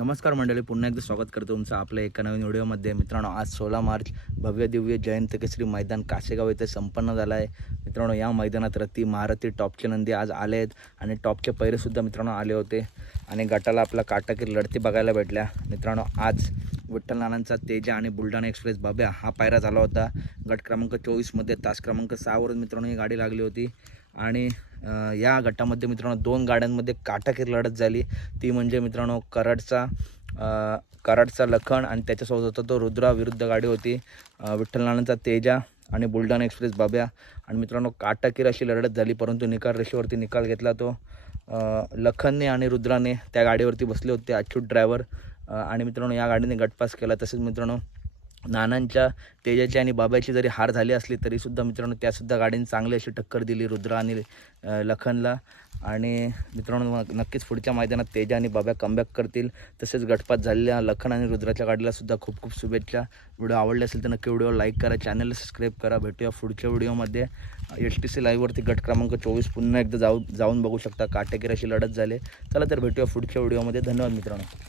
नमस्कार मंडळी पुन्हा एकदा स्वागत करतो तुमचं आपल्या एका नवीन व्हिडिओमध्ये. मित्रांनो आज सोळा मार्च भव्य दिव्य जयंत केसरी मैदान कासेगाव येथे संपन्न झालं आहे. मित्रांनो या मैदानात रती महारथी टॉपचे नंदी आज आले आहेत आणि टॉपचे पैरेसुद्धा मित्रांनो आले होते आणि गटाला आपला काटाकीर लढती बघायला भेटल्या. मित्रांनो आज विठ्ठल नानांचा तेजा आणि बुलढाणा एक्सप्रेस बाब्या हा पायरा झाला होता. गट क्रमांक चोवीसमध्ये तास क्रमांक सहावरून मित्रांनो ही गाडी लागली होती. आणि या गटामध्ये मित्रांनो दोन गाड्यांमध्ये काटाकीर लढत झाली. ती म्हणजे मित्रांनो कराडचा कराडचा लखन आणि त्याच्यासोबत होता तो रुद्रा विरुद्ध गाडी होती. अ, तेजा आणि बुलढाणा एक्सप्रेस बाब्या. आणि मित्रांनो काटाकीर अशी लढत झाली परंतु निकाल रेषेवरती निकाल घेतला तो. लखनने आणि रुद्राने त्या गाडीवरती बसले होते अच्युत ड्रायव्हर आणि मित्रांनो या गाडीने गटपास केला. तसेच मित्रांनो नानांच्या तेजाची आणि बाबाची जरी हार झाली असली तरीसुद्धा मित्रांनो त्यासुद्धा गाडीने चांगली अशी टक्कर दिली रुद्रा आणि लखनला. आणि मित्रांनो मग नक्कीच पुढच्या मैदानात तेजा आणि बाब्या कमबॅक करतील. तसेच गटपात झालेल्या लखन आणि रुद्राच्या गाडीलासुद्धा खूप खूप शुभेच्छा. व्हिडिओ आवडले असेल तर नक्की व्हिडिओ लाईक करा चॅनलला सबस्क्राईब करा. भेटूया पुढच्या व्हिडिओमध्ये. एस टी सी लाईव्हवरती गट क्रमांक चोवीस पुन्हा एकदा जाऊ जाऊन बघू शकता. काटेकीर अशी लढत झाले. चला तर भेटूया पुढच्या व्हिडिओमध्ये. धन्यवाद मित्रांनो.